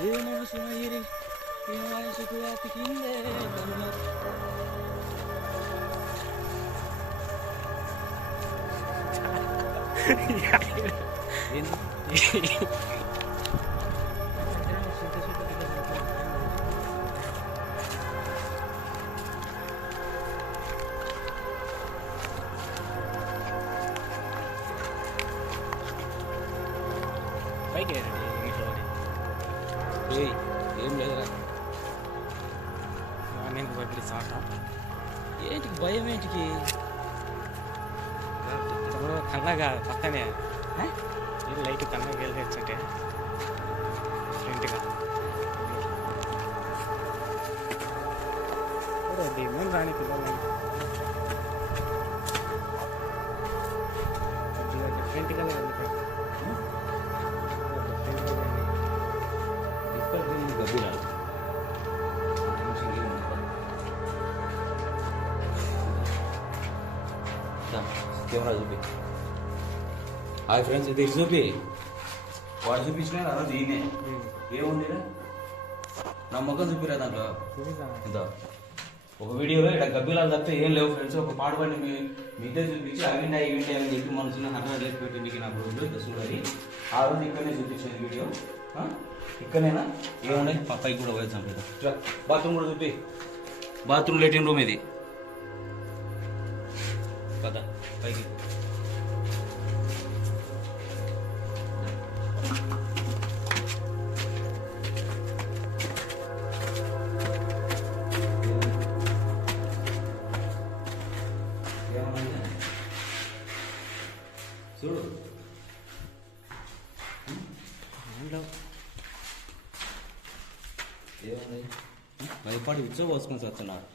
ఏ మనసు మయిరి ఏ మనసుకు అతికిందే నన్ను పైకి ఏం లేదురా మార్నింగ్ బయట చాట ఏంటికి భయం ఏంటికి కన్నగా పక్కనే లైట్ కన్నగా వెళ్ళొచ్చంటే ఫ్రెంట్గా ఏమేమి రాని పిల్లలు డిఫరెంట్గా కెమెరా చూపి. హాయ్ ఫ్రెండ్స్, ఇది చూపి. వాడు చూపించిన అలా దీనే ఏముంది నా ముఖం చూపిరా దాంట్లో. ఇంత ఒక వీడియోలో ఇక్కడ గబ్బిలాలు తప్పితే ఏం లేవు ఫ్రెండ్స్. ఒక పాట పని మీదే చూపించి అవిండా ఇవిండా అని చెప్పి మన చిన్న 100 డేస్ పెట్టి మీకు నాకు రోజు చూడాలి. ఆ రోజు ఇక్కడనే చూపించాను వీడియో. ఇక్కడనేనా ఏమున్నాయి పైకి కూడా పోయేద్దాం కదా. బాత్రూమ్ కూడా చూపి. బాత్రూమ్ లెట్రిన్ రూమ్ ఇది కదా. పైకి చూడు. ఏముంది భయపడి ఉత్సవం పోసుకొని వస్తున్నాడు.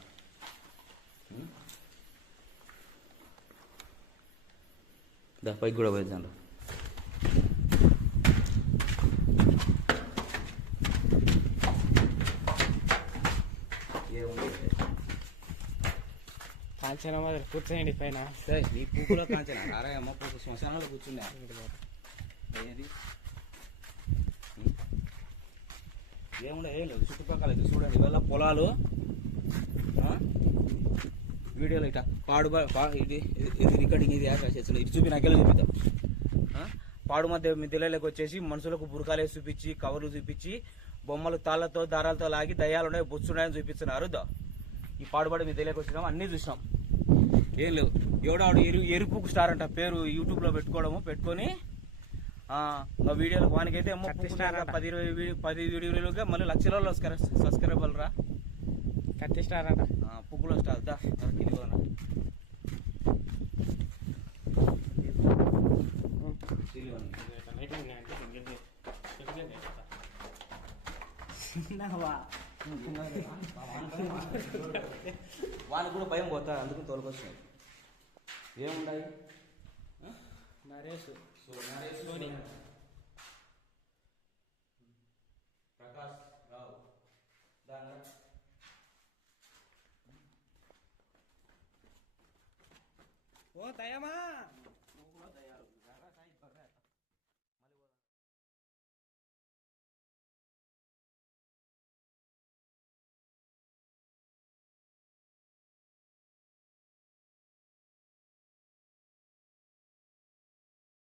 దా పైకి కూడా పోయిద్దాం. కాంచన మాదిరి కూర్చోండి పైన. సరే నీ పూకులో కాంచన నారాయమ్మ పూకు శ్మశానంలో కూర్చున్నా. ఏది ఏముండే ఏం లేదు చుట్టుపక్కల ఇది చూడండి. ఇవల్ల పొలాలు వీడియోలో ఇట ఇది రికార్డింగ్ ఇది యాడ్ చేస్తున్నాం. ఇది చూపి నాకెళ్ళి చూపిద్దాం. పాడు మధ్యలోకి వచ్చేసి మనుషులకు బురకాలేసి చూపించి కవర్లు చూపించి బొమ్మలు తాళ్లతో దారాలతో లాగి దయ్యాలు ఉన్నాయి బొచ్చున్నాయని చూపిస్తున్నారు. ఈ పాడుబడి మధ్యలోకి వచ్చినాం, అన్నీ చూసినాం. ఏం లేవు. ఎవడాడు ఎరుపుకు స్టార్ అంట పేరు యూట్యూబ్లో పెట్టుకొని మా వీడియోలు వానికైతే ఏమో 10 వీడియోలుగా మళ్ళీ లక్షలలో సబ్స్క్రైబర్లు రా. కత్తి స్టార్ అంట పువ్వులో స్టార్. దా వాళ్ళకి కూడా భయం పోతారు, అందుకు తోలుకొచ్చినాయి. ఏముండాయి నరేష్ నరేష్